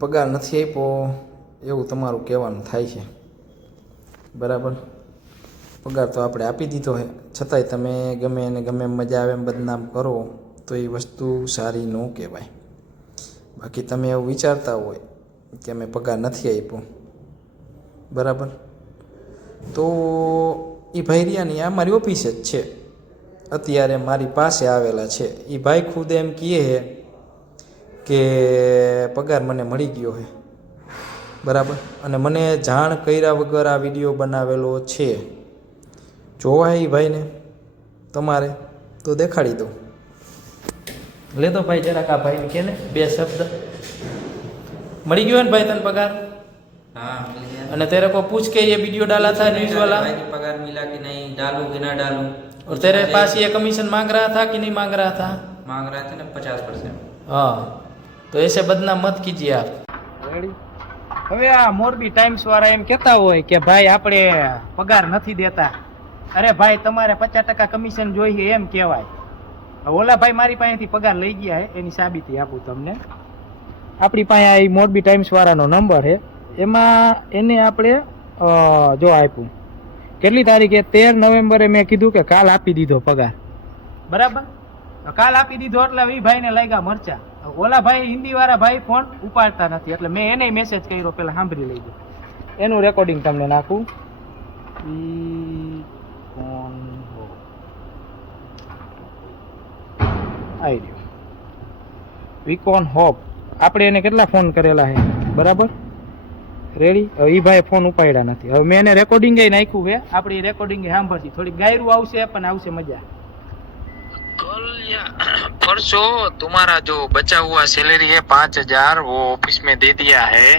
પગાર નથી આપ્યો એવું તમારું કહેવાનું થાય છે, બરાબર? પગાર તો આપણે આપી દીધો છે, છતાંય તમે ગમે એને ગમે એમ મજા આવે એમ બદનામ કરો તો એ વસ્તુ સારી ન કહેવાય. બાકી તમે એવું વિચારતા હોય કે અમે પગાર નથી આપ્યો, બરાબર, તો એ ભાઈ રહ્યા આ મારી ઓફિસ જ છે, અત્યારે મારી પાસે આવેલા છે. એ ભાઈ ખુદ એમ કહે છે કે પગાર મને મળી ગયો છે, બરાબર, અને મને જાણ કર્યા વગર આ વિડીયો બનાવેલો છે. જોવા એ ભાઈને તમારે તો દેખાડી દો. લેતો ભાઈ જરાક આ ભાઈને કે ને બે શબ્દ. મળી ગયો ને ભાઈ તને पगार? हाँ मिल गया। અને तेरे को पूछ के ये वीडियो डाला था न्यूज़ वाला? भाई की पगार मिला कि नहीं, डालूं कि ना डालूं। और तेरे पास ये कमीशन मांग रहा था कि नहीं मांग रहा था? मांग रहे थे ना 50%। हाँ, तो ऐसे बदनाम मत कीजिए आप. રેડી? હવે આ મોરબી ટાઈમ્સ વાળા એમ કહેતા હોય કે ભાઈ આપણે પગાર નથી દેતા. અરે ભાઈ તમારે 50% કમિશન જોઈએ એમ કહેવાય. ઓલા ભાઈ મારી પાસેથી પગાર લઈ ગયા છે, એની સાબિતી આપું તમને. આપણી પાસે આ મોરબી ટાઈમ્સ વાળાનો નંબર છે, એમાં એને આપણે જો આપ્યું કેટલી તારીખે 13 નવેમ્બરે મેં કીધું કે કાલ આપી દીધો પગાર, બરાબર? કાલ આપી દીધો એટલે એ ભાઈને લાગ્યા મરચા. ઓલા ભાઈ હિન્દી વાળા ભાઈ ફોન ઉપાડતા નથી, એટલે મેં એને મેસેજ કર્યો, પેલા સાંભળી લેજો. એનું રેકોર્ડિંગ તમને નાખું. આવી રહ્યો વિકોન હોપ. આપણે એને કેટલા ફોન કરેલા છે, બરાબર? રેડી? હવે એ ભાઈ ફોન ઉપાડ્યા નથી. હવે મેં એને રેકોર્ડિંગ નાખ્યું છે, આપણી રેકોર્ડિંગ સાંભળતી થોડી ગાયરું આવશે પણ આવશે મજા. कल या परसों तुम्हारा जो बचा हुआ सैलरी है 5,000 वो ऑफिस में दे दिया है,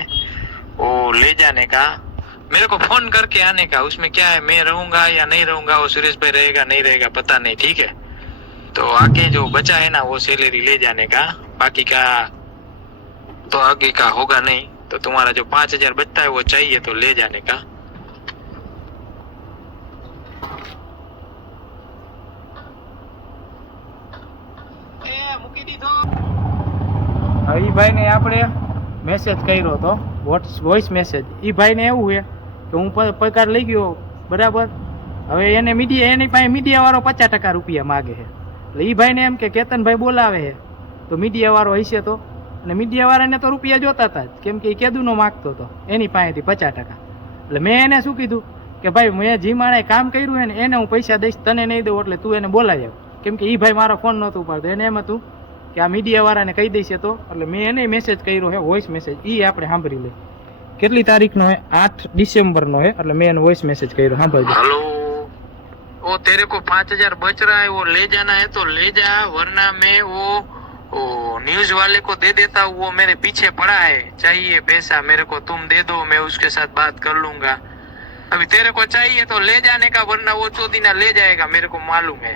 वो ले जाने का, मेरे को फोन करके आने का. उसमें क्या है, मैं रहूंगा या नहीं रहूंगा, वो सुरेश भाई रहेगा नहीं रहेगा पता नहीं, ठीक है? तो आगे जो बचा है ना वो सैलरी ले जाने का, बाकी का तो आगे का होगा नहीं. तो तुम्हारा जो 5,000 बचता है वो चाहिए तो ले जाने का. એ ભાઈને આપણે મેસેજ કર્યો હતો, વોઇસ મેસેજ. એ ભાઈને એવું છે કે હું પગાર લઈ ગયો, બરાબર. હવે એને મીડિયા, એની પાસે મીડિયાવાળો 50% રૂપિયા માગે છે. એટલે એ ભાઈને એમ કે કેતનભાઈ બોલાવે છે તો મીડિયાવાળો હશે તો, અને મીડિયાવાળાને તો રૂપિયા જોતા હતા જ, કેમ કે એ કેદુનો માગતો હતો એની પાસેથી 50%. એટલે મેં એને શું કીધું કે ભાઈ મેં જે માણે કામ કર્યું છે ને એને હું પૈસા દઈશ, તને નહીં દઉં, એટલે તું એને બોલાવી આવ. કેમ કે એ ભાઈ મારો ફોન નહોતું ઉપાડતો, એને એમ હતું કે આ મીડિયાવાળાને કહી દઈશે તો. એટલે મેં એને મેસેજ કર્યો છે, વોઇસ મેસેજ. એ આપણે સાંભળી લઈએ. કેટલી તારીખનો है? 8 दिसंबर है, એટલે મેં એને વોઇસ મેસેજ કર્યો, સાંભળજો. हेलो, वो तेरे को 5,000 बच रहा है, वो ले जाना है तो ले जा, वरना मैं वो न्यूज वाले को दे देता हूँ, वो मेरे पीछे पड़ा है, चाहिए पैसा मेरे को तुम दे दो, मैं उसके साथ बात कर लूंगा. अभी तेरे को चाहिए तो ले जाने का, वरना वो चौधरी ना ले जाएगा, मेरे को मालूम है.